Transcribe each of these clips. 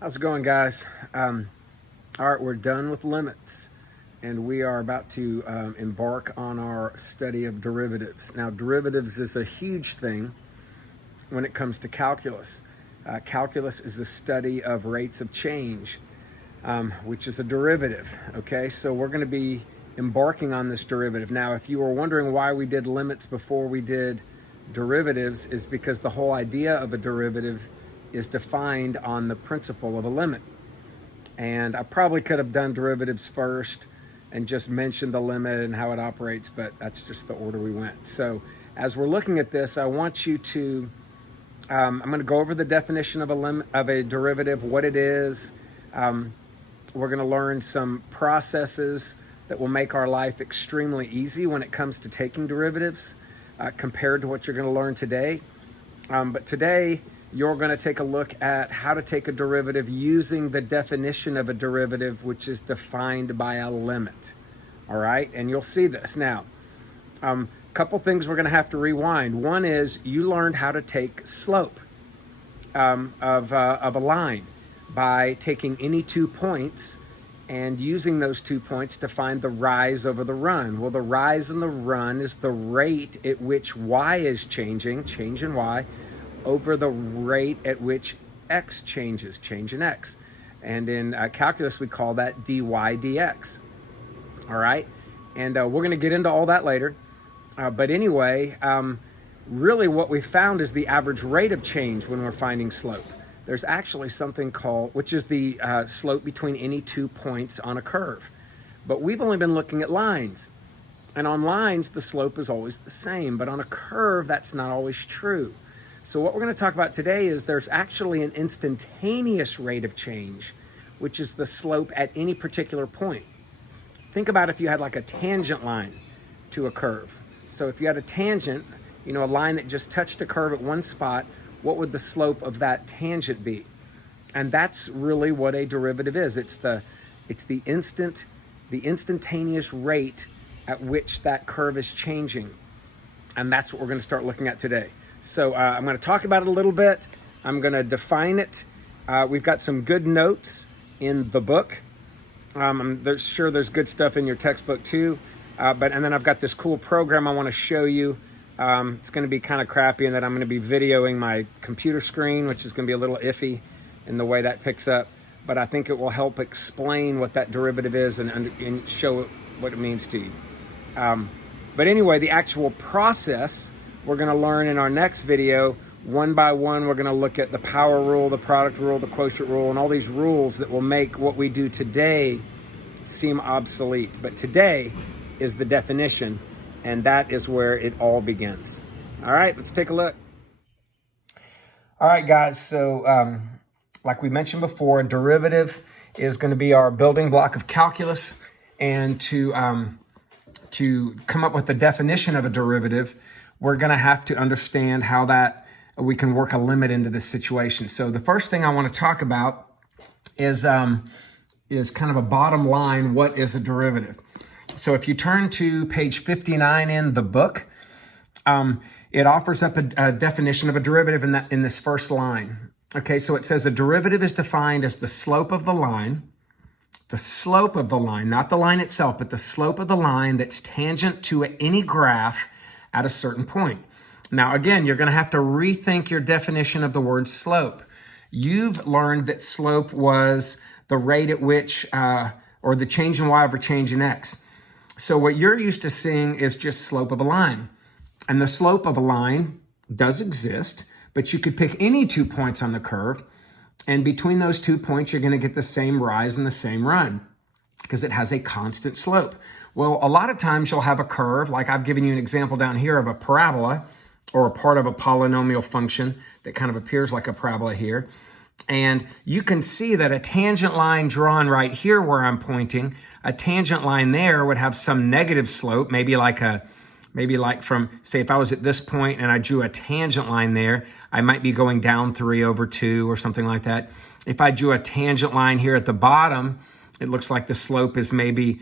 How's it going, guys? All right, we're done with limits, and we are about to embark on our study of derivatives. Now, derivatives is a huge thing when it comes to calculus. Calculus is the study of rates of change, which is a derivative. Okay, so we're going to be embarking on this derivative. Now, if you were wondering why we did limits before we did derivatives, is because the whole idea of a derivative is defined on the principle of a limit. And I probably could have done derivatives first and just mentioned the limit and how it operates, but that's just the order we went. So as we're looking at this, I want you to, I'm going to go over the definition of a derivative, what it is. We're going to learn some processes that will make our life extremely easy when it comes to taking derivatives compared to what you're going to learn today. But today, you're going to take a look at how to take a derivative using the definition of a derivative, which is defined by a limit. All right, and you'll see this. Now, a couple things we're going to have to rewind. One is you learned how to take slope of a line by taking any 2 points and using those 2 points to find the rise over the run. Well, the rise and the run is the rate at which y is changing, change in y, over the rate at which x changes, change in x. And in calculus, we call that dy dx. All right? And we're going to get into all that later. But anyway, really what we found is the average rate of change when we're finding slope. There's actually something called, which is the slope between any 2 points on a curve. But we've only been looking at lines. And on lines, the slope is always the same. But on a curve, that's not always true. So what we're going to talk about today is there's actually an instantaneous rate of change, which is the slope at any particular point. Think about if you had like a tangent line to a curve. So if you had a tangent, a line that just touched a curve at one spot, what would the slope of that tangent be? And that's really what a derivative is. It's the instantaneous rate at which that curve is changing. And that's what we're going to start looking at today. So I'm going to talk about it a little bit. I'm going to define it. We've got some good notes in the book. There's good stuff in your textbook too. And then I've got this cool program I want to show you. It's going to be kind of crappy in that I'm going to be videoing my computer screen, which is going to be a little iffy in the way that picks up. But I think it will help explain what that derivative is and show what it means to you. But anyway, the actual process we're going to learn in our next video. One by one, we're going to look at the power rule, the product rule, the quotient rule, and all these rules that will make what we do today seem obsolete. But today is the definition, and that is where it all begins. All right, let's take a look. All right, guys, so like we mentioned before, a derivative is going to be our building block of calculus, and to come up with the definition of a derivative, we're going to have to understand how that we can work a limit into this situation. So the first thing I want to talk about is kind of a bottom line. What is a derivative? So if you turn to page 59 in the book, it offers up a definition of a derivative in this first line. Okay, so it says a derivative is defined as the slope of the line, not the line itself, but the slope of the line that's tangent to any graph at a certain point. Now, again, you're going to have to rethink your definition of the word slope. You've learned that slope was the rate at which, or the change in y over change in x. So what you're used to seeing is just slope of a line. And the slope of a line does exist, but you could pick any 2 points on the curve. And between those 2 points, you're going to get the same rise and the same run because it has a constant slope. Well, a lot of times you'll have a curve, like I've given you an example down here of a parabola or a part of a polynomial function that kind of appears like a parabola here. And you can see that a tangent line drawn right here where I'm pointing, a tangent line there would have some negative slope, maybe like from, say, if I was at this point and I drew a tangent line there, I might be going down 3/2 or something like that. If I drew a tangent line here at the bottom, it looks like the slope is maybe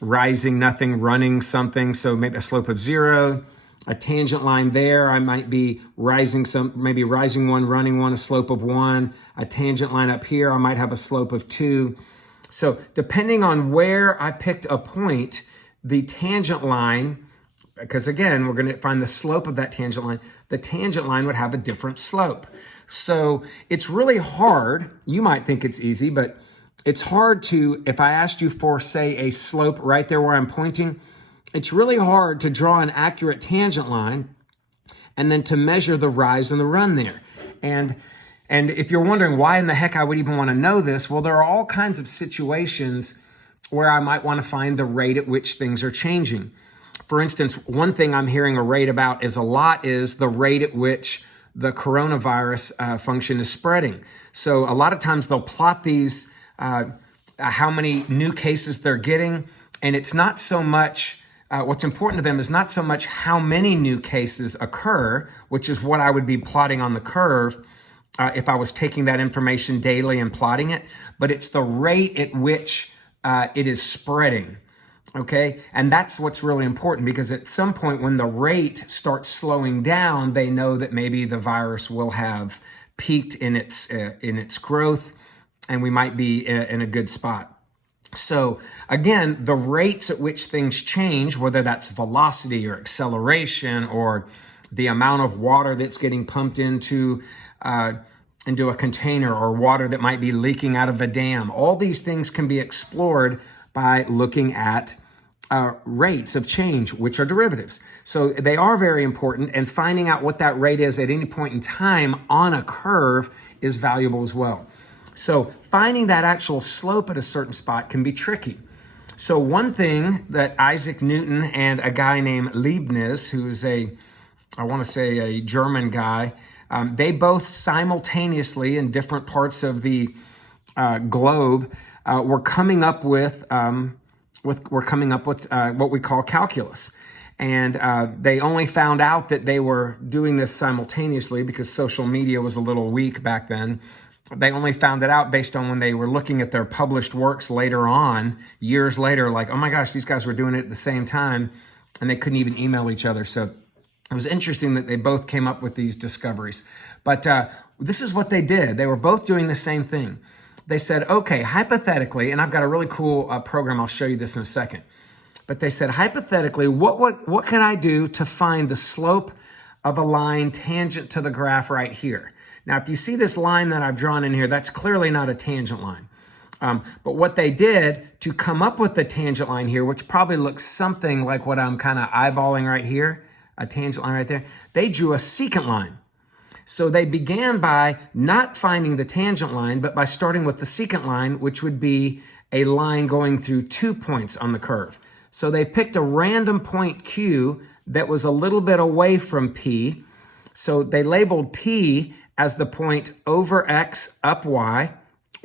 rising nothing, running something, so maybe a slope of 0. a tangent line there. I might be rising maybe rising one, running one, a slope of 1. A tangent line up here, I might have a slope of 2. So depending on where I picked a point, the tangent line, because again, we're going to find the slope of that tangent line, the tangent line would have a different slope. So it's really hard. You might think it's easy, but it's hard to, if I asked you for, say, a slope right there where I'm pointing, it's really hard to draw an accurate tangent line and then to measure the rise and the run there. And if you're wondering why in the heck I would even want to know this, well, there are all kinds of situations where I might want to find the rate at which things are changing. For instance, one thing I'm hearing a rate about is the rate at which the coronavirus function is spreading. So a lot of times they'll plot these, how many new cases they're getting, and it's not so much, what's important to them is not so much how many new cases occur, which is what I would be plotting on the curve if I was taking that information daily and plotting it, but it's the rate at which it is spreading. Okay, and that's what's really important, because at some point when the rate starts slowing down, they know that maybe the virus will have peaked in its growth, and we might be in a good spot. So again, the rates at which things change, whether that's velocity or acceleration or the amount of water that's getting pumped into a container, or water that might be leaking out of a dam, all these things can be explored by looking at rates of change, which are derivatives. So they are very important, and finding out what that rate is at any point in time on a curve is valuable as well. So finding that actual slope at a certain spot can be tricky. So one thing that Isaac Newton and a guy named Leibniz, who's I want to say a German guy, they both simultaneously in different parts of the globe were coming up with what we call calculus. And they only found out that they were doing this simultaneously because social media was a little weak back then. They only found it out based on when they were looking at their published works later on, years later, like, oh my gosh, these guys were doing it at the same time, and they couldn't even email each other. So it was interesting that they both came up with these discoveries. But this is what they did. They were both doing the same thing. They said, okay, hypothetically, and I've got a really cool program, I'll show you this in a second. But they said, hypothetically, what can I do to find the slope of a line tangent to the graph right here? Now, if you see this line that I've drawn in here, that's clearly not a tangent line. But what they did to come up with the tangent line here, which probably looks something like what I'm kind of eyeballing right here, a tangent line right there, they drew a secant line. So they began by not finding the tangent line, but by starting with the secant line, which would be a line going through 2 points on the curve. So they picked a random point Q that was a little bit away from P. So they labeled P as the point over X up Y,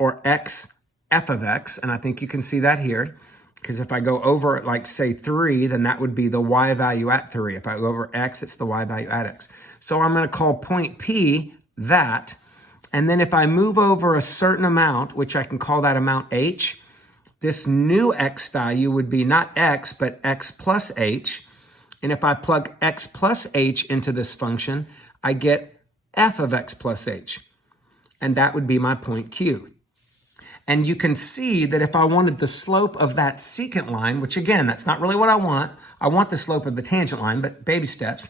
or X f of X. And I think you can see that here, because if I go over, like, say 3, then that would be the Y value at 3. If I go over X, it's the Y value at X. So I'm going to call point P that. And then if I move over a certain amount, which I can call that amount H, this new X value would be not X, but X plus H. And if I plug X plus H into this function, I get f of X plus H. And that would be my point Q. And you can see that if I wanted the slope of that secant line, which again, that's not really what I want the slope of the tangent line, but baby steps,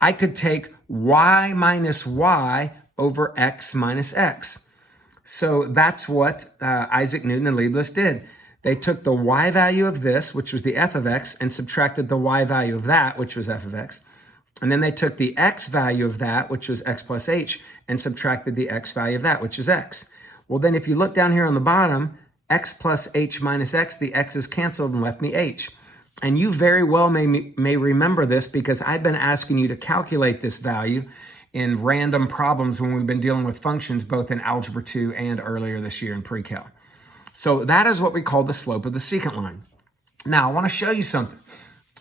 I could take y minus y over x minus x. So that's what Isaac Newton and Leibniz did. They took the y value of this, which was the f of x, and subtracted the y value of that, which was f of x. And then they took the x value of that, which was x plus h, and subtracted the x value of that, which is x. Well, then if you look down here on the bottom, x plus h minus x, the x's canceled and left me h. And you very well may remember this, because I've been asking you to calculate this value in random problems when we've been dealing with functions, both in Algebra 2 and earlier this year in Pre-Cal. So that is what we call the slope of the secant line. Now, I want to show you something.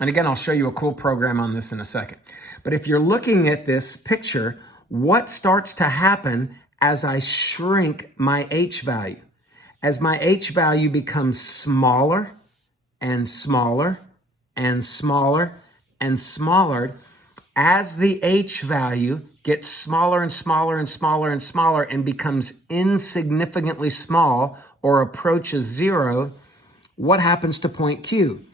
And again, I'll show you a cool program on this in a second. But if you're looking at this picture, what starts to happen as I shrink my h value? As my h value becomes smaller and smaller and smaller and smaller, As the h value gets smaller and smaller and smaller and smaller and becomes insignificantly small or approaches zero, what happens to point Q?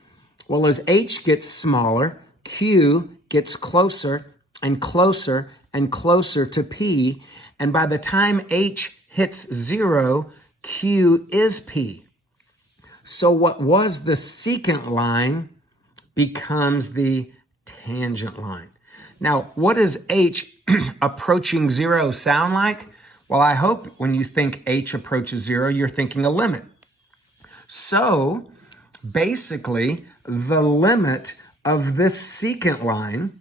Well, as h gets smaller, Q gets closer and closer and closer to P, and by the time h hits zero, Q is P. So what was the secant line becomes the tangent line. Now, what does h approaching zero sound like? Well, I hope when you think h approaches zero, you're thinking a limit. So basically, the limit of this secant line,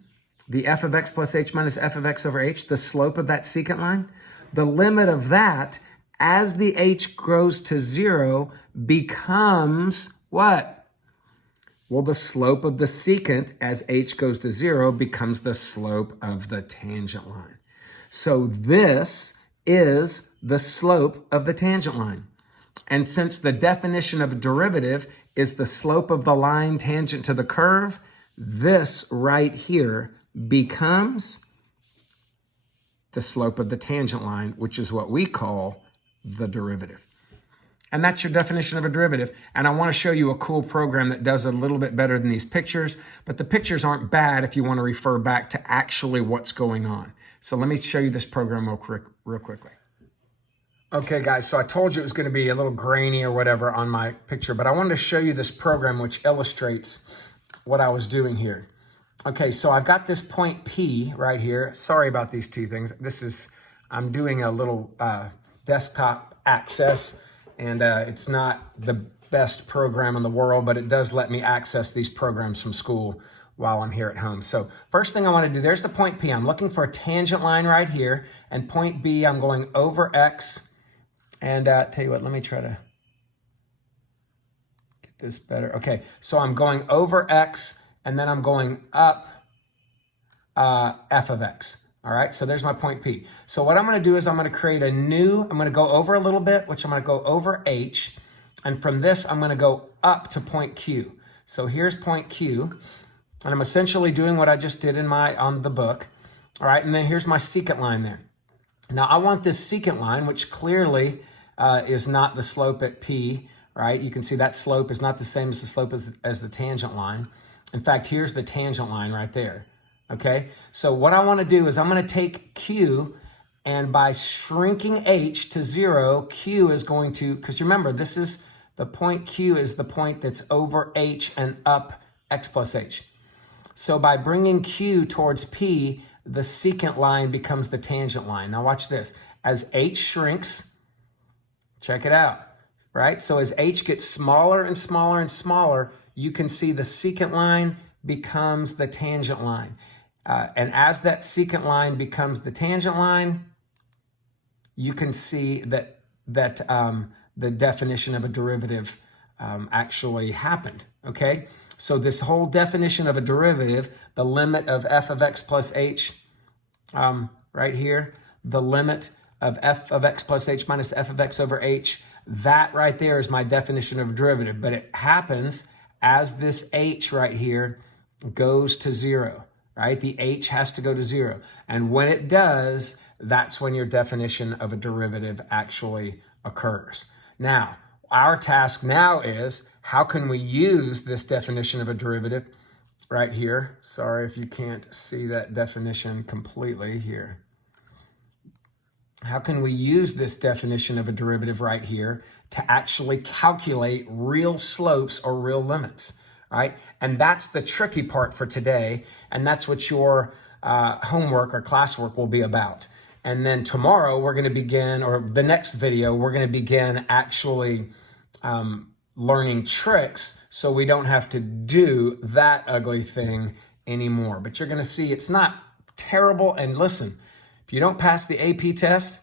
the f of x plus h minus f of x over h, the slope of that secant line, the limit of that as the h grows to zero becomes what? Well, the slope of the secant as h goes to zero becomes the slope of the tangent line. So this is the slope of the tangent line. And since the definition of a derivative is the slope of the line tangent to the curve, this right here becomes the slope of the tangent line, which is what we call the derivative. And that's your definition of a derivative. And I want to show you a cool program that does a little bit better than these pictures, but the pictures aren't bad if you want to refer back to actually what's going on. So let me show you this program real quickly. Okay, guys, so I told you it was going to be a little grainy or whatever on my picture, but I wanted to show you this program which illustrates what I was doing here. Okay, so I've got this point P right here. Sorry about these two things. I'm doing a little desktop access, and it's not the best program in the world, but it does let me access these programs from school while I'm here at home. So first thing I want to do, there's the point P. I'm looking for a tangent line right here, and point B, I'm going over X. And tell you what, let me try to get this better. Okay, so I'm going over X, and then I'm going up f of X. All right, so there's my point P. So what I'm going to do is I'm going to create a new, I'm going to go over a little bit, which I'm going to go over H. And from this, I'm going to go up to point Q. So here's point Q. And I'm essentially doing what I just did on the book. All right, and then here's my secant line there. Now I want this secant line, which clearly is not the slope at P, right? You can see that slope is not the same as the slope as the tangent line. In fact, here's the tangent line right there. Okay, so what I want to do is I'm going to take Q, and by shrinking H to zero, Q is going to, because remember, this is the point Q is the point that's over H and up X plus H. So by bringing Q towards P, the secant line becomes the tangent line. Now watch this. As H shrinks, check it out, right? So as H gets smaller and smaller and smaller, you can see the secant line becomes the tangent line. And as that secant line becomes the tangent line, you can see that the definition of a derivative actually happened, okay? So this whole definition of a derivative, the limit of f of x plus h, right here, the limit of f of x plus h minus f of x over h, that right there is my definition of a derivative. But it happens as this h right here goes to zero, right? The h has to go to zero. And when it does, that's when your definition of a derivative actually occurs. Now, our task now is, how can we use this definition of a derivative right here? Sorry if you can't see that definition completely here. How can we use this definition of a derivative right here to actually calculate real slopes or real limits, right? And that's the tricky part for today, and that's what your homework or classwork will be about. And then tomorrow we're going to begin, or the next video, we're going to begin actually learning tricks so we don't have to do that ugly thing anymore. But you're going to see it's not terrible. And listen, if you don't pass the AP test,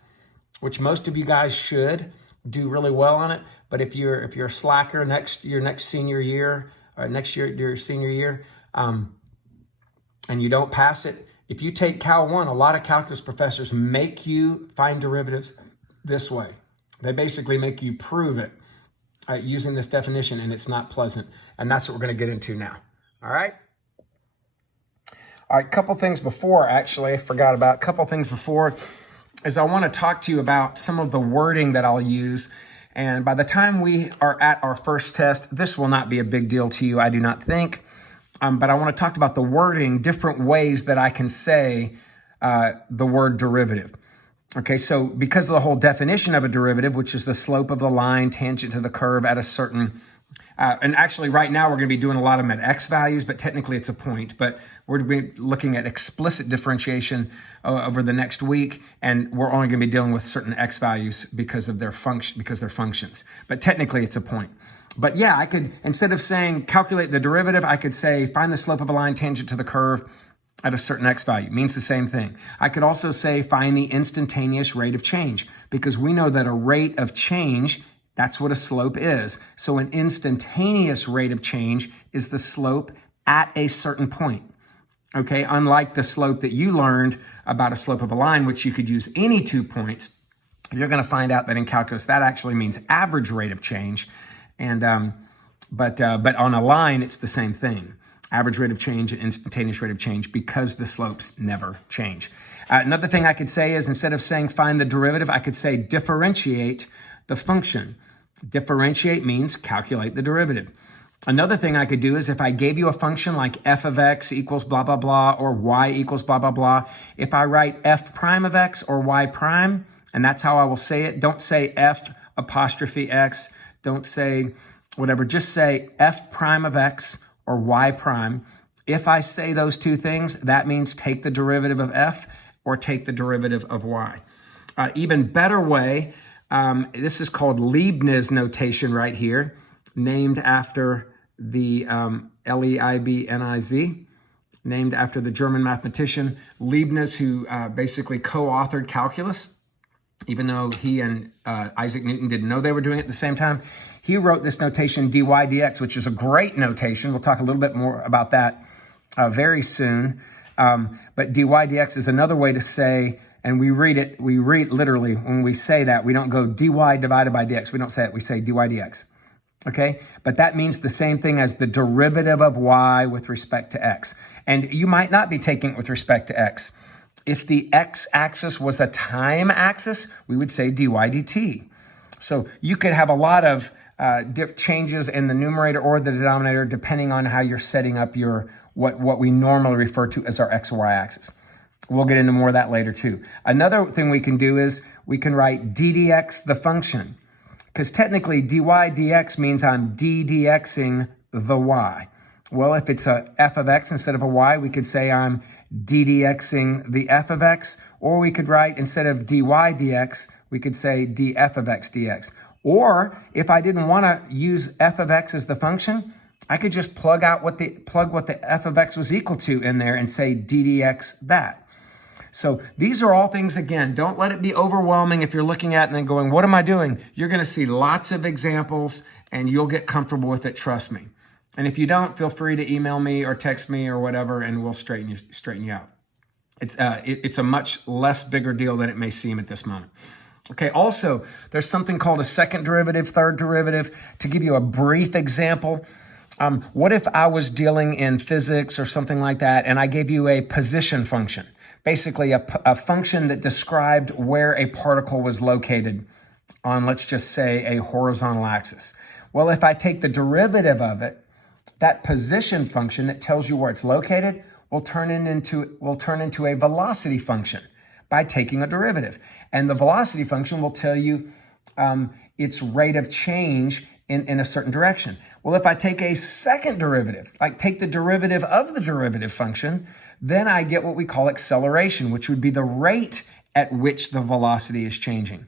which most of you guys should do really well on it, but if you're a slacker your next senior year, or next year your senior year, and you don't pass it, if you take Cal 1, a lot of calculus professors make you find derivatives this way. They basically make you prove it using this definition, and it's not pleasant. And that's what we're going to get into now. All right? All right, couple things before, actually, I forgot about. Couple things before is I want to talk to you about some of the wording that I'll use. And by the time we are at our first test, this will not be a big deal to you, I do not think. But I want to talk about the wording, different ways that I can say the word derivative. Okay, so because of the whole definition of a derivative, which is the slope of the line tangent to the curve at a certain, and actually right now we're going to be doing a lot of them at x values, but technically it's a point. But we're going to be looking at explicit differentiation over the next week, and we're only going to be dealing with certain x values because of their function, because they're functions. But technically it's a point. But yeah, I could, instead of saying calculate the derivative, I could say find the slope of a line tangent to the curve at a certain x value. It means the same thing. I could also say find the instantaneous rate of change, because we know that a rate of change, that's what a slope is. So an instantaneous rate of change is the slope at a certain point. Okay, unlike the slope that you learned about a slope of a line, which you could use any 2 points, you're going to find out that in calculus that actually means average rate of change. And but on a line, it's the same thing. Average rate of change and instantaneous rate of change, because the slopes never change. Another thing I could say is, instead of saying find the derivative, I could say differentiate the function. Differentiate means calculate the derivative. Another thing I could do is, if I gave you a function like f of x equals blah, blah, blah, or y equals blah, blah, blah, if I write f prime of x or y prime, and that's how I will say it, don't say f apostrophe x, don't say whatever, just say f prime of x or y prime. If I say those two things, that means take the derivative of f or take the derivative of y. Even better way, this is called Leibniz notation right here, named after the Leibniz, named after the German mathematician Leibniz, who basically co-authored calculus, even though he and Isaac Newton didn't know they were doing it at the same time. He wrote this notation dy dx, which is a great notation. We'll talk a little bit more about that very soon. But dy dx is another way to say, and we read literally, when we say that, we don't go dy divided by dx. We don't say it, we say dy dx. Okay, but that means the same thing as the derivative of y with respect to x. And you might not be taking it with respect to x. If the x-axis was a time axis, we would say dy dt. So you could have a lot of changes in the numerator or the denominator depending on how you're setting up your what we normally refer to as our x or y axis. We'll get into more of that later too. Another thing we can do is we can write d dx the function, because technically dy dx means I'm ddxing the y. Well, if it's a f of x instead of a y, we could say I'm ddxing the f of x, or we could write, instead of dy dx, we could say df of x dx. Or if I didn't want to use f of x as the function, I could just plug what the f of x was equal to in there and say ddx that. So these are all things, again, don't let it be overwhelming if you're looking at it and then going, what am I doing? You're going to see lots of examples and you'll get comfortable with it, trust me. And if you don't, feel free to email me or text me or whatever, and we'll straighten you out. It's a much less bigger deal than it may seem at this moment. Okay, also, there's something called a second derivative, third derivative. To give you a brief example, what if I was dealing in physics or something like that, and I gave you a position function, basically a function that described where a particle was located on, let's just say, a horizontal axis. Well, if I take the derivative of it, that position function that tells you where it's located will turn into a velocity function by taking a derivative. And the velocity function will tell you its rate of change in a certain direction. Well, if I take a second derivative, like take the derivative of the derivative function, then I get what we call acceleration, which would be the rate at which the velocity is changing,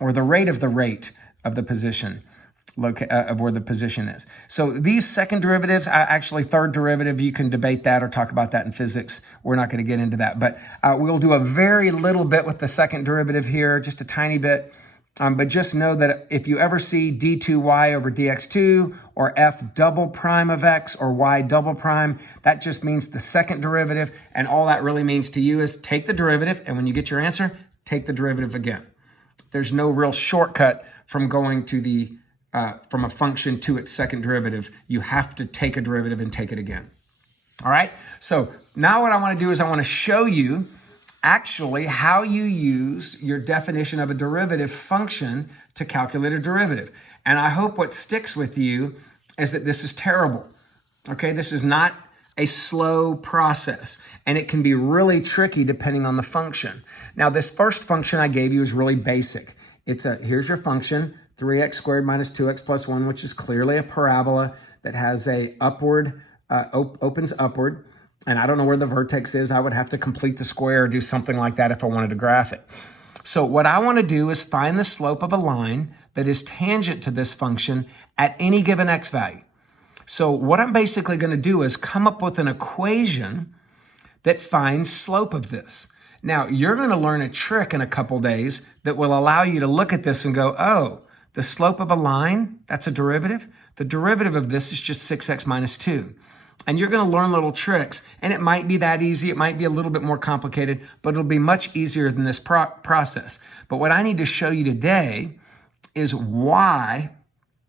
or the rate of the position of where the position is. So these second derivatives, actually third derivative, you can debate that or talk about that in physics. We're not going to get into that, but we'll do a very little bit with the second derivative here, just a tiny bit. But just know that if you ever see d2y over dx2 or f double prime of x or y double prime, that just means the second derivative. And all that really means to you is take the derivative, and when you get your answer, take the derivative again. There's no real shortcut from going to from a function to its second derivative. You have to take a derivative and take it again. All right, so now what I want to do is I want to show you actually how you use your definition of a derivative function to calculate a derivative. And I hope what sticks with you is that this is terrible. Okay, this is not a slow process, and it can be really tricky depending on the function. Now, this first function I gave you is really basic. Here's your function, 3x squared minus 2x plus 1, which is clearly a parabola that has a upward, opens upward. And I don't know where the vertex is. I would have to complete the square or do something like that if I wanted to graph it. So what I want to do is find the slope of a line that is tangent to this function at any given x value. So what I'm basically going to do is come up with an equation that finds slope of this. Now, you're going to learn a trick in a couple days that will allow you to look at this and go, oh, the slope of a line, that's a derivative. The derivative of this is just 6x minus 2. And you're going to learn little tricks, and it might be that easy. It might be a little bit more complicated, but it'll be much easier than this process. But what I need to show you today is why,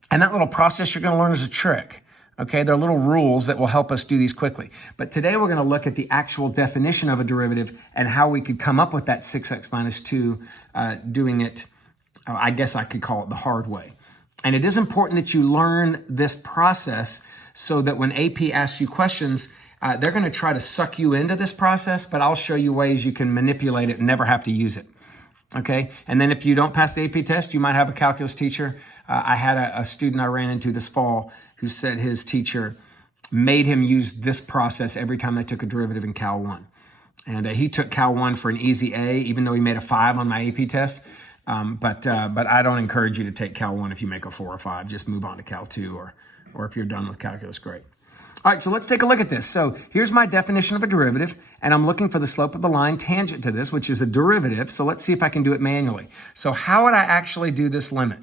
and that little process you're going to learn is a trick. Okay, there are little rules that will help us do these quickly. But today we're going to look at the actual definition of a derivative and how we could come up with that 6x minus 2 doing it, I guess I could call it the hard way. And it is important that you learn this process so that when AP asks you questions, they're going to try to suck you into this process, but I'll show you ways you can manipulate it and never have to use it. Okay, and then if you don't pass the AP test, you might have a calculus teacher. I had a student I ran into this fall who said his teacher made him use this process every time they took a derivative in Cal 1. And he took Cal 1 for an easy A, even though he made a 5 on my AP test. But I don't encourage you to take Cal 1 if you make a 4 or 5. Just move on to Cal 2, or if you're done with calculus, great. All right, so let's take a look at this. So here's my definition of a derivative, and I'm looking for the slope of the line tangent to this, which is a derivative. So let's see if I can do it manually. So how would I actually do this limit?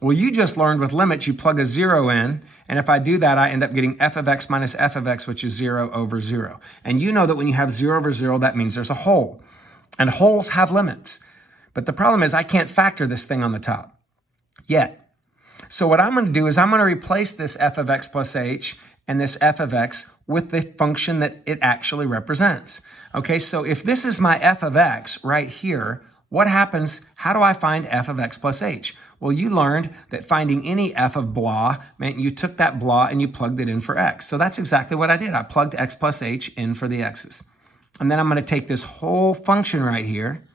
Well, you just learned with limits, you plug a 0 in, and if I do that, I end up getting f of x minus f of x, which is 0 over 0. And you know that when you have 0 over 0, that means there's a hole. And holes have limits. But the problem is I can't factor this thing on the top yet. So what I'm going to do is I'm going to replace this f of x plus h and this f of x with the function that it actually represents. Okay, so if this is my f of x right here, what happens? How do I find f of x plus h? Well, you learned that finding any f of blah meant you took that blah and you plugged it in for x. So that's exactly what I did. I plugged x plus h in for the x's. And then I'm going to take this whole function right here,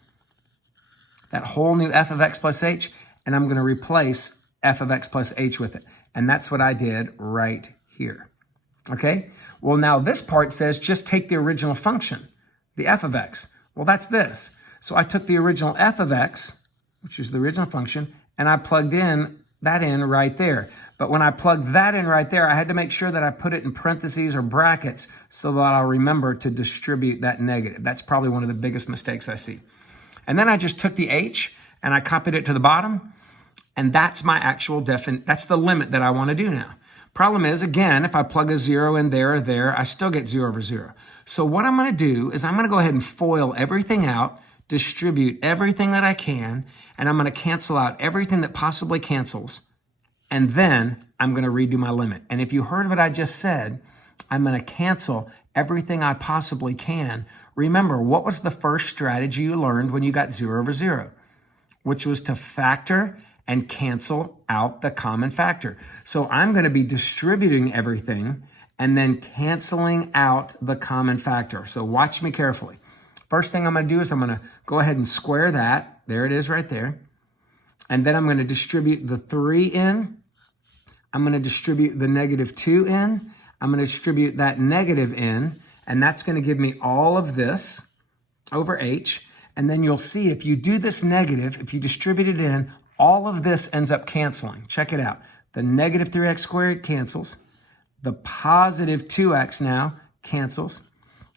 that whole new f of x plus h, and I'm going to replace f of x plus h with it. And that's what I did right here. Okay? Well, now this part says just take the original function, the f of x. Well, that's this. So I took the original f of x, which is the original function, and I plugged that in right there. But when I plugged that in right there, I had to make sure that I put it in parentheses or brackets so that I'll remember to distribute that negative. That's probably one of the biggest mistakes I see. And then I just took the h and I copied it to the bottom, and that's my actual that's the limit that I want to do now. Problem is, again, if I plug a 0 in there or there, I still get 0 over 0. So what I'm going to do is I'm going to go ahead and FOIL everything out, distribute everything that I can, and I'm going to cancel out everything that possibly cancels, and then I'm going to redo my limit. And if you heard what I just said, I'm going to cancel everything I possibly can. Remember, what was the first strategy you learned when you got 0 over 0? Which was to factor and cancel out the common factor. So I'm going to be distributing everything and then canceling out the common factor. So watch me carefully. First thing I'm going to do is I'm going to go ahead and square that. There it is right there. And then I'm going to distribute the 3 in. I'm going to distribute the negative 2 in. I'm going to distribute that negative in. And that's going to give me all of this over h. And then you'll see if you do this negative, if you distribute it in, all of this ends up canceling. Check it out. The negative 3x squared cancels. The positive 2x now cancels.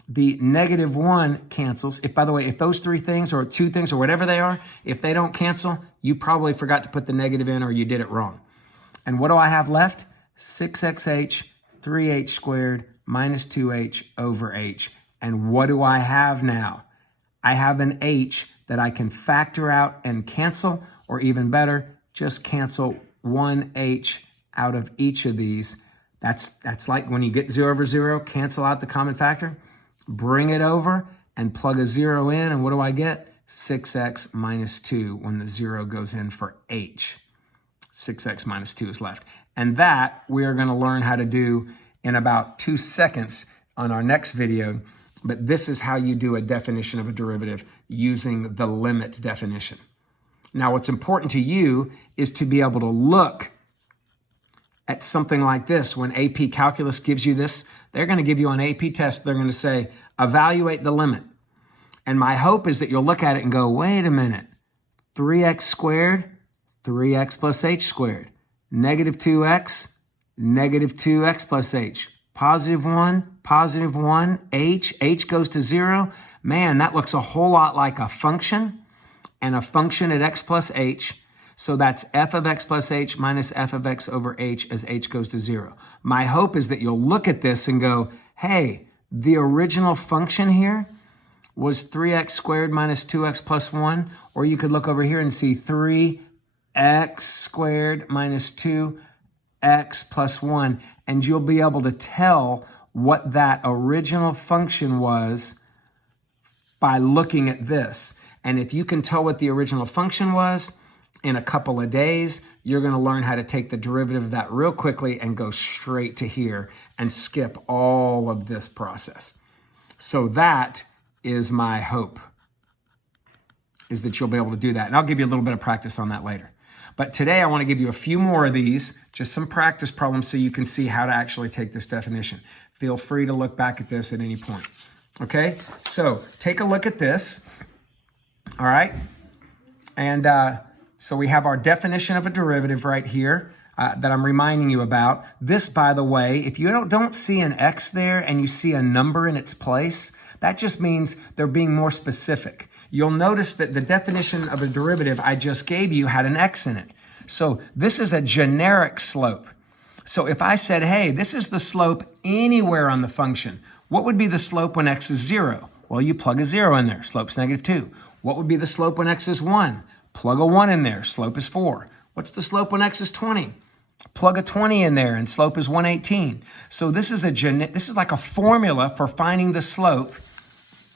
The negative 1 cancels. If, by the way, if those 3 things or 2 things or whatever they are, if they don't cancel, you probably forgot to put the negative in or you did it wrong. And what do I have left? 6xh, 3h squared minus 2h over h. And what do I have now? I have an h that I can factor out and cancel, or even better, just cancel 1h out of each of these That's like when you get 0 over 0, cancel out the common factor, bring it over, and plug a 0 in, and what do I get? 6x minus 2 when the 0 goes in for h. 6x minus 2 is left. And that we are going to learn how to do in about 2 seconds on our next video. But this is how you do a definition of a derivative using the limit definition. Now, what's important to you is to be able to look at something like this. When AP Calculus gives you this, they're going to give you an AP test, they're going to say, evaluate the limit. And my hope is that you'll look at it and go, wait a minute, 3x squared, 3x plus h squared, negative 2x, negative 2x plus h, positive 1, h goes to 0. Man, that looks a whole lot like a function and a function at x plus h. So that's f of x plus h minus f of x over h as h goes to 0. My hope is that you'll look at this and go, hey, the original function here was 3x squared minus 2x plus 1. Or you could look over here and see 3x squared minus 2x plus 1. And you'll be able to tell what that original function was by looking at this. And if you can tell what the original function was, in a couple of days, you're going to learn how to take the derivative of that real quickly and go straight to here and skip all of this process. So that is my hope, is that you'll be able to do that. And I'll give you a little bit of practice on that later. But today I want to give you a few more of these, just some practice problems so you can see how to actually take this definition. Feel free to look back at this at any point. Okay, so take a look at this. All right, and so we have our definition of a derivative right here that I'm reminding you about. This, by the way, if you don't see an x there and you see a number in its place, that just means they're being more specific. You'll notice that the definition of a derivative I just gave you had an x in it. So this is a generic slope. So if I said, hey, this is the slope anywhere on the function, what would be the slope when x is 0? Well, you plug a 0 in there, slope's negative 2. What would be the slope when x is 1? Plug a 1 in there, slope is 4. What's the slope when x is 20? Plug a 20 in there and slope is 118. So this is like a formula for finding the slope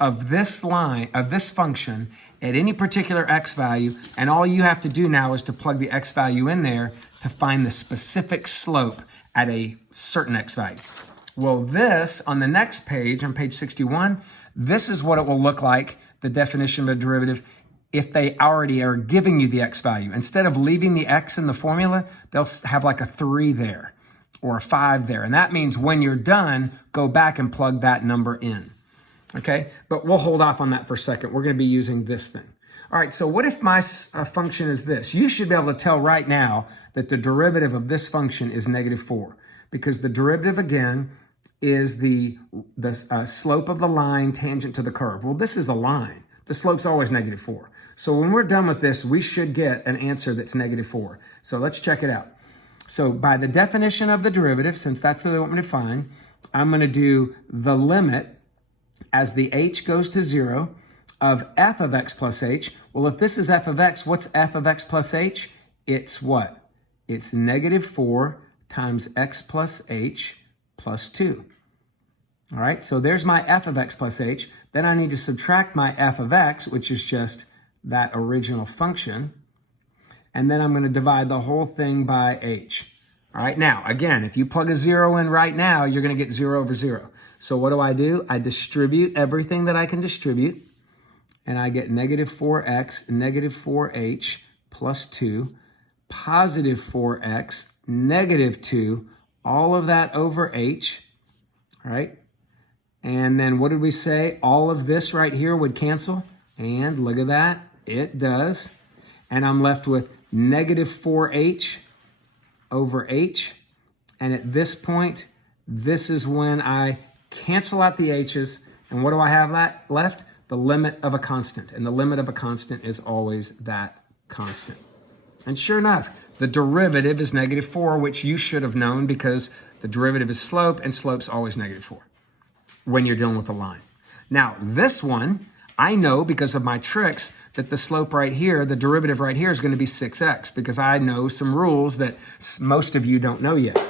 of this line, of this function at any particular x value, and all you have to do now is to plug the x value in there to find the specific slope at a certain x value. Well, this on the next page, on page 61, this is what it will look like, the definition of a derivative, if they already are giving you the x value. Instead of leaving the x in the formula, they'll have like a 3 there or a 5 there. And that means when you're done, go back and plug that number in. Okay, but we'll hold off on that for a second. We're going to be using this thing. All right, so what if my function is this? You should be able to tell right now that the derivative of this function is negative 4, because the derivative, again, is the slope of the line tangent to the curve. Well, this is a line. The slope's always negative 4. So when we're done with this, we should get an answer that's negative 4. So let's check it out. So by the definition of the derivative, since that's what they want me to find, I'm going to do the limit as the h goes to 0 of f of x plus h. Well, if this is f of x, what's f of x plus h? It's what? It's negative 4 times x plus h plus 2. All right, so there's my f of x plus h. Then I need to subtract my f of x, which is just that original function. And then I'm going to divide the whole thing by h. All right, now, again, if you plug a 0 in right now, you're going to get 0 over 0. So what do? I distribute everything that I can distribute, and I get negative 4x, negative 4h plus 2, positive 4x, negative 2, all of that over h, all right? And then what did we say? All of this right here would cancel, and look at that, it does. And I'm left with negative 4h over h, and at this point, this is when I cancel out the h's, and what do I have left? The limit of a constant, and the limit of a constant is always that constant. And sure enough, the derivative is negative 4, which you should have known because the derivative is slope, and slope's always negative 4 when you're dealing with a line. Now, this one, I know because of my tricks that the slope right here, the derivative right here is going to be 6x, because I know some rules that most of you don't know yet.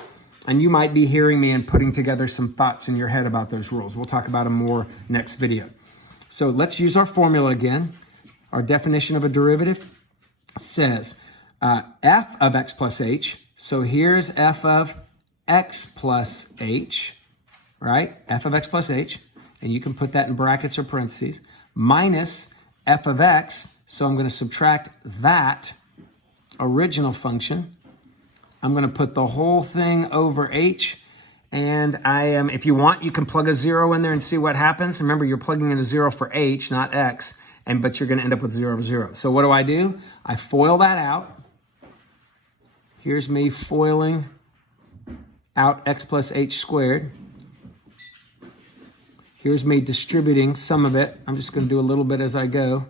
And you might be hearing me and putting together some thoughts in your head about those rules. We'll talk about them more next video. So let's use our formula again. Our definition of a derivative says f of x plus h. So here's f of x plus h, right? F of x plus h. And you can put that in brackets or parentheses. Minus f of x. So I'm going to subtract that original function. I'm going to put the whole thing over h. And if you want, you can plug a 0 in there and see what happens. Remember, you're plugging in a 0 for h, not x. But you're going to end up with 0 over 0. So what do? I FOIL that out. Here's me foiling out x plus h squared. Here's me distributing some of it. I'm just going to do a little bit as I go.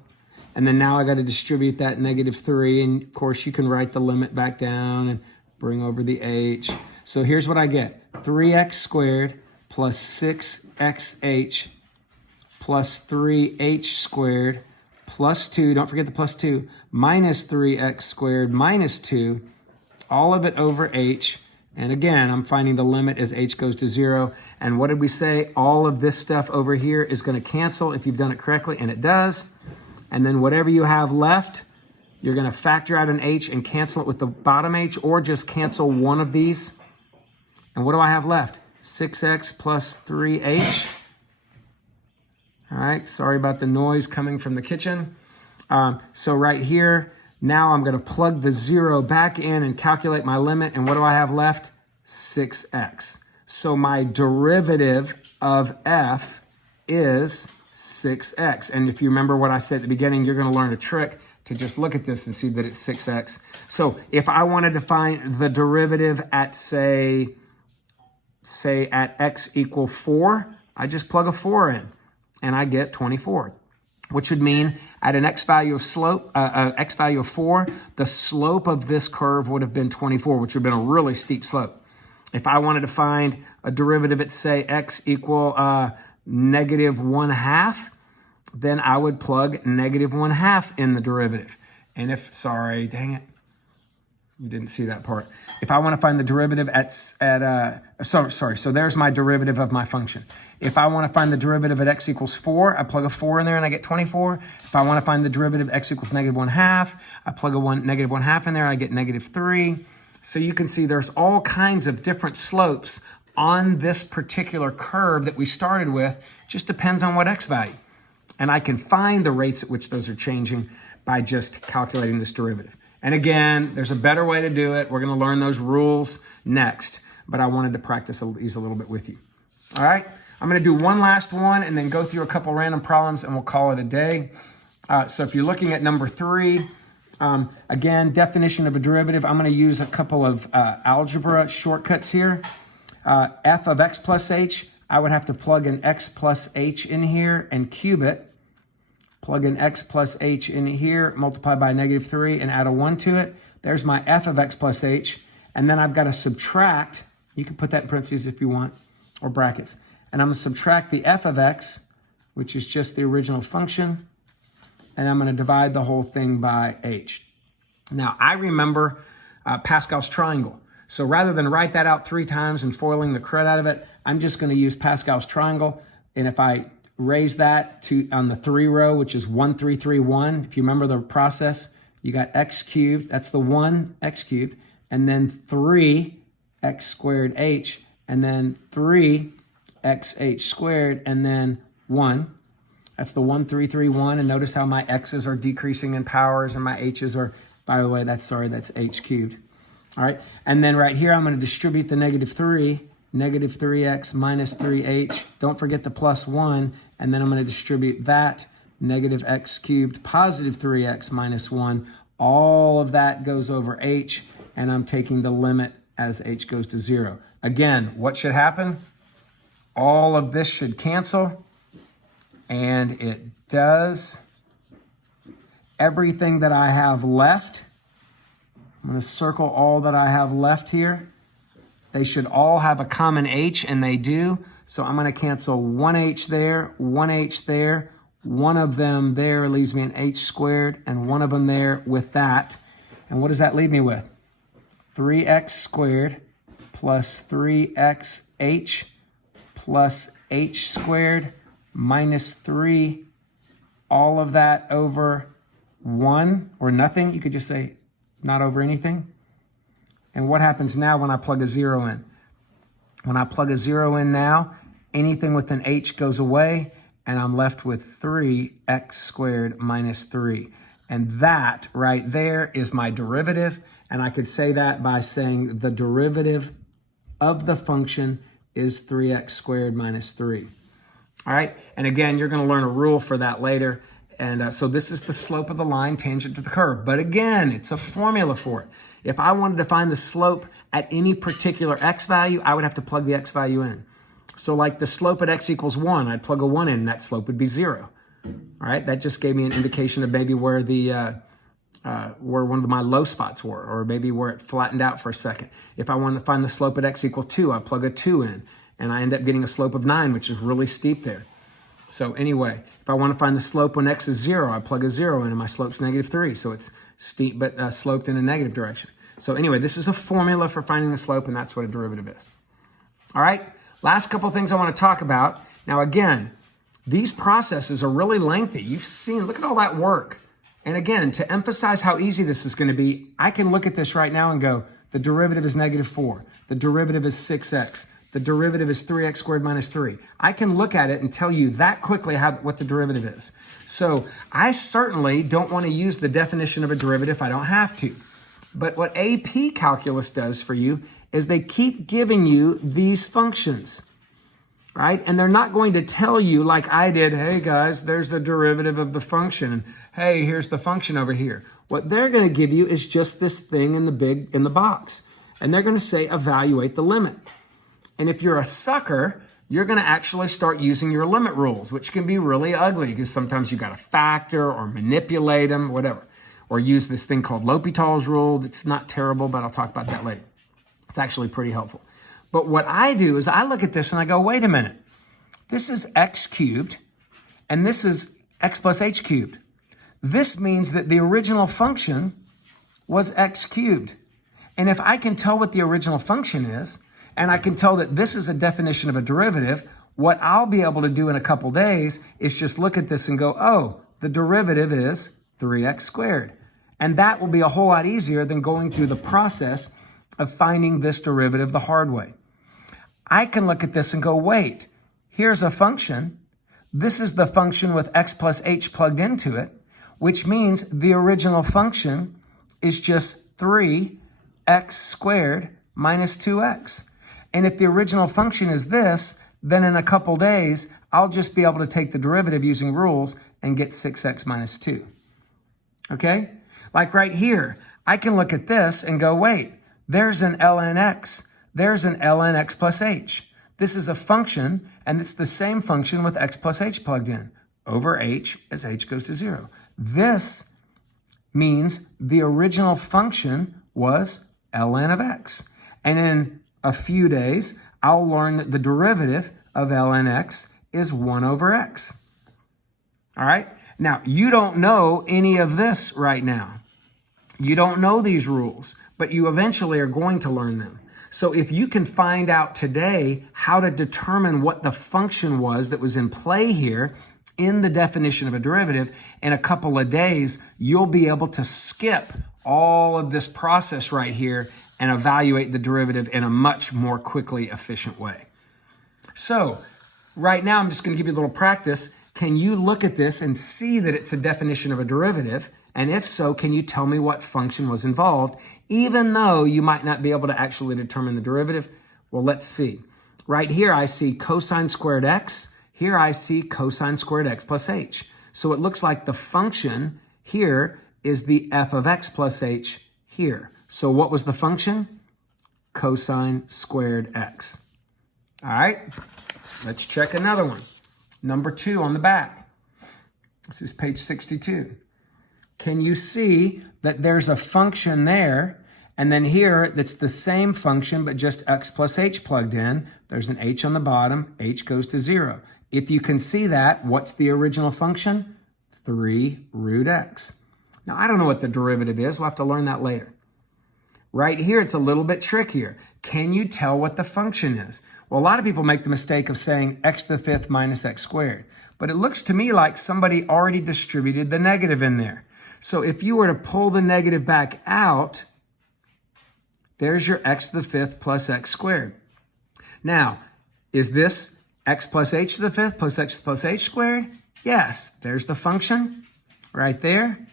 And then now I got to distribute that -3. And of course, you can write the limit back down and bring over the h. So here's what I get. 3x squared plus 6xh plus 3h squared plus 2, don't forget the plus 2, minus 3x squared minus 2, all of it over h. And again, I'm finding the limit as h goes to 0. And what did we say? All of this stuff over here is going to cancel if you've done it correctly, and it does. And then whatever you have left, you're going to factor out an h and cancel it with the bottom h, or just cancel one of these. And what do I have left? 6x plus 3h. All right, sorry about the noise coming from the kitchen. So right here, now I'm going to plug the 0 back in and calculate my limit. And what do I have left? 6x. So my derivative of f is 6x. And if you remember what I said at the beginning, you're going to learn a trick to just look at this and see that it's 6x. So if I wanted to find the derivative at, say at x equal 4, I just plug a 4 in. And I get 24, which would mean at an x value of 4, the slope of this curve would have been 24, which would have been a really steep slope. If I wanted to find a derivative at, say, x equal -1/2, then I would plug -1/2 in the derivative. And sorry, dang it, you didn't see that part. If I want to find the derivative so there's my derivative of my function. If I want to find the derivative at x equals 4, I plug a 4 in there and I get 24. If I want to find the derivative x equals -1/2, I plug a -1/2 in there, I get -3. So you can see there's all kinds of different slopes on this particular curve that we started with. Just depends on what x value. And I can find the rates at which those are changing by just calculating this derivative. And again, there's a better way to do it. We're going to learn those rules next, but I wanted to practice these a little bit with you. All right, I'm going to do one last one and then go through a couple random problems and we'll call it a day. So if you're looking at number 3, again, definition of a derivative, I'm going to use a couple of algebra shortcuts here. F of x plus h, I would have to plug an x plus h in here and cube it. Plug in x plus h in here, multiply by -3 and add a 1 to it. There's my f of x plus h. And then I've got to subtract, you can put that in parentheses if you want, or brackets. And I'm going to subtract the f of x, which is just the original function. And I'm going to divide the whole thing by h. Now, I remember Pascal's triangle. So rather than write that out 3 times and foiling the crud out of it, I'm just going to use Pascal's triangle. And if I raise that to on the 3 row, which is 1, 3, 3, 1. If you remember the process, you got x cubed, that's the 1 x cubed, and then 3 x squared h, and then 3 x h squared, and then 1. That's the 1, 3, 3, 1. And notice how my x's are decreasing in powers and my h's are, by the way, that's h cubed. All right, and then right here, I'm going to distribute the -3. -3x minus 3h. Don't forget the plus 1. And then I'm going to distribute that. -x cubed positive 3x minus 1. All of that goes over h. And I'm taking the limit as h goes to 0. Again, what should happen? All of this should cancel. And it does. Everything that I have left, I'm going to circle all that I have left here. They should all have a common h, and they do. So I'm going to cancel 1h there, 1h there. One of them there leaves me an h squared, and one of them there with that. And what does that leave me with? 3x squared plus 3xh plus h squared minus 3, all of that over 1 or nothing. You could just say not over anything. And what happens now when I plug a 0 in? When I plug a 0 in now, anything with an h goes away, and I'm left with 3x squared minus 3. And that right there is my derivative. And I could say that by saying the derivative of the function is 3x squared minus 3. All right, and again, you're going to learn a rule for that later. And so this is the slope of the line tangent to the curve. But again, it's a formula for it. If I wanted to find the slope at any particular x value, I would have to plug the x value in. So like the slope at x equals 1, I'd plug a 1 in, and that slope would be 0. All right, that just gave me an indication of maybe where the where one of my low spots were, or maybe where it flattened out for a second. If I wanted to find the slope at x equal 2, I plug a 2 in, and I end up getting a slope of 9, which is really steep there. So anyway, if I want to find the slope when x is 0, I plug a 0 in, and my slope's -3, so it's steep but sloped in a negative direction. So anyway, this is a formula for finding the slope, and that's what a derivative is. All right, last couple of things I want to talk about. Now again, these processes are really lengthy. You've seen, look at all that work. And again, to emphasize how easy this is going to be, I can look at this right now and go, the derivative is -4. The derivative is 6x. The derivative is 3x squared minus 3. I can look at it and tell you that quickly what the derivative is. So I certainly don't want to use the definition of a derivative if I don't have to. But what AP Calculus does for you is they keep giving you these functions, right? And they're not going to tell you like I did, hey guys, there's the derivative of the function. And hey, here's the function over here. What they're going to give you is just this thing in the box. And they're going to say evaluate the limit. And if you're a sucker, you're going to actually start using your limit rules, which can be really ugly because sometimes you got to factor or manipulate them, whatever. Or use this thing called L'Hopital's rule. That's not terrible, but I'll talk about that later. It's actually pretty helpful. But what I do is I look at this and I go, wait a minute. This is x cubed, and this is x plus h cubed. This means that the original function was x cubed. And if I can tell what the original function is, and I can tell that this is a definition of a derivative, what I'll be able to do in a couple days is just look at this and go, oh, the derivative is 3x squared. And that will be a whole lot easier than going through the process of finding this derivative the hard way. I can look at this and go, wait, here's a function. This is the function with x plus h plugged into it, which means the original function is just 3x squared minus 2x. And if the original function is this, then in a couple days, I'll just be able to take the derivative using rules and get 6x minus 2. Okay? Like right here, I can look at this and go, wait, there's an ln x. There's an ln x plus h. This is a function, and it's the same function with x plus h plugged in over h as h goes to 0. This means the original function was ln of x. And in a few days, I'll learn that the derivative of ln x is 1 over x. All right? Now, you don't know any of this right now. You don't know these rules, but you eventually are going to learn them. So if you can find out today how to determine what the function was that was in play here in the definition of a derivative, in a couple of days, you'll be able to skip all of this process right here and evaluate the derivative in a much more quickly efficient way. So right now, I'm just going to give you a little practice. Can you look at this and see that it's a definition of a derivative? And if so, can you tell me what function was involved, even though you might not be able to actually determine the derivative? Well, let's see. Right here, I see cosine squared x. Here, I see cosine squared x plus h. So it looks like the function here is the f of x plus h here. So what was the function? Cosine squared x. All right, let's check another one. Number 2 on the back. This is page 62. Can you see that there's a function there, and then here that's the same function but just x plus h plugged in? There's an h on the bottom, h goes to 0. If you can see that, what's the original function? 3 root x. Now, I don't know what the derivative is. We'll have to learn that later. Right here, it's a little bit trickier. Can you tell what the function is? Well, a lot of people make the mistake of saying x to the fifth minus x squared. But it looks to me like somebody already distributed the negative in there. So if you were to pull the negative back out, there's your x to the fifth plus x squared. Now, is this x plus h to the fifth plus x plus h squared? Yes, there's the function right there.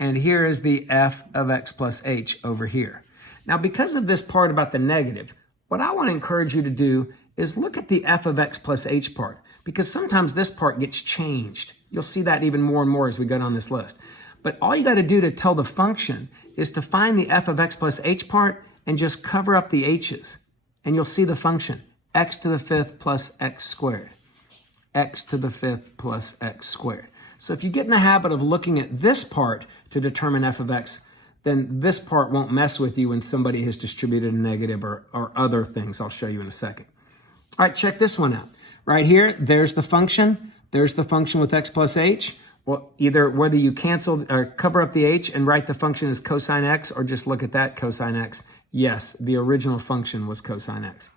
And here is the f of x plus h over here. Now, because of this part about the negative, what I want to encourage you to do is look at the f of x plus h part, because sometimes this part gets changed. You'll see that even more and more as we go down this list. But all you got to do to tell the function is to find the f of x plus h part and just cover up the h's. And you'll see the function, x to the fifth plus x squared. X to the fifth plus x squared. So if you get in the habit of looking at this part to determine f of x, then this part won't mess with you when somebody has distributed a negative or other things I'll show you in a second. All right, check this one out. Right here, there's the function. There's the function with x plus h. Well, either whether you cancel or cover up the h and write the function as cosine x, or just look at that cosine x. Yes, the original function was cosine x.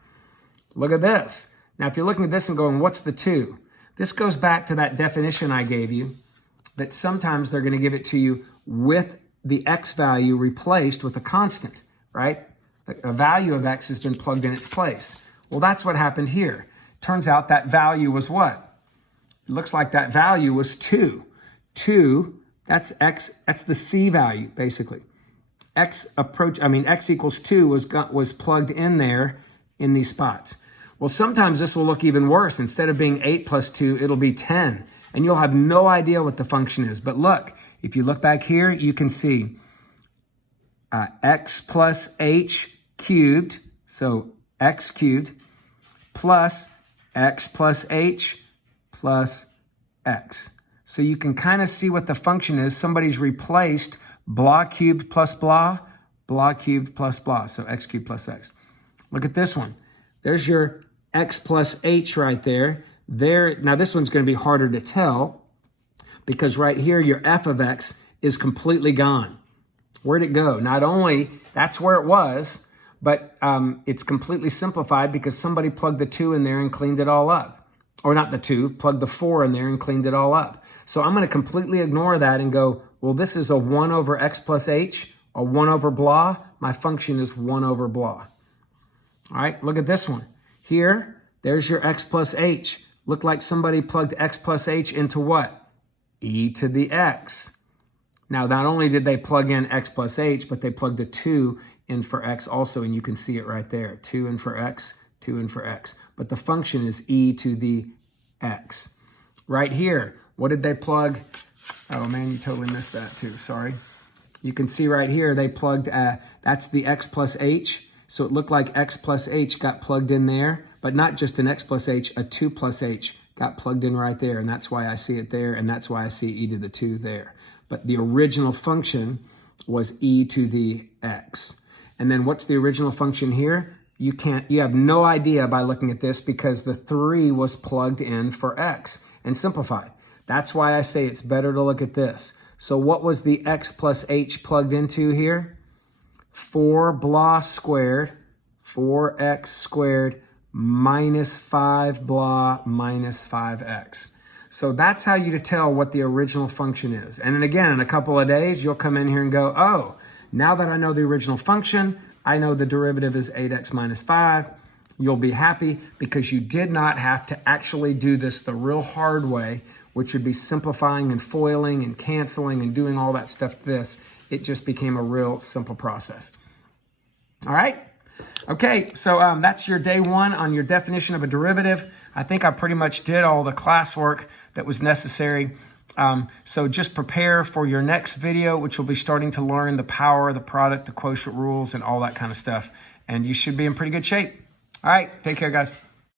Look at this. Now, if you're looking at this and going, what's the 2? This goes back to that definition I gave you, that sometimes they're going to give it to you with the x value replaced with a constant, right? A value of x has been plugged in its place. Well, that's what happened here. Turns out that value was what? It looks like that value was 2. 2, that's x, that's the c value, basically. X equals 2 was plugged in there in these spots. Well, sometimes this will look even worse. Instead of being 8 plus 2, it'll be 10. And you'll have no idea what the function is. But look, if you look back here, you can see x plus h cubed, so x cubed, plus x plus h plus x. So you can kind of see what the function is. Somebody's replaced blah cubed plus blah, blah cubed plus blah. So x cubed plus x. Look at this one. There's your x plus h right there. Now this one's going to be harder to tell because right here your f of x is completely gone. Where'd it go? Not only that's where it was, but it's completely simplified because somebody plugged the 2 in there and cleaned it all up. Or not the 2, plugged the 4 in there and cleaned it all up. So I'm going to completely ignore that and go, well, this is a 1 over x plus h, a 1 over blah. My function is 1 over blah. All right, look at this one. Here, there's your x plus h. Looked like somebody plugged x plus h into what? E to the x. Now, not only did they plug in x plus h, but they plugged a 2 in for x also, and you can see it right there. 2 in for x, 2 in for x. But the function is e to the x. Right here, what did they plug? Oh, man, you totally missed that too. Sorry. You can see right here, they plugged, that's the x plus h. So it looked like x plus h got plugged in there, but not just an x plus h, a 2 plus h got plugged in right there. And that's why I see it there, and that's why I see e to the 2 there. But the original function was e to the x. And then what's the original function here? You have no idea by looking at this because the 3 was plugged in for x and simplified. That's why I say it's better to look at this. So what was the x plus h plugged into here? 4 blah squared, 4x squared minus 5 blah minus 5x. So that's how you tell what the original function is. And then again, in a couple of days, you'll come in here and go, oh, now that I know the original function, I know the derivative is 8x minus 5. You'll be happy because you did not have to actually do this the real hard way, which would be simplifying and foiling and canceling and doing all that stuff to this. It just became a real simple process. All right? Okay, so that's your day 1 on your definition of a derivative. I think I pretty much did all the classwork that was necessary. So just prepare for your next video, which will be starting to learn the power, the product, the quotient rules, and all that kind of stuff. And you should be in pretty good shape. All right, take care, guys.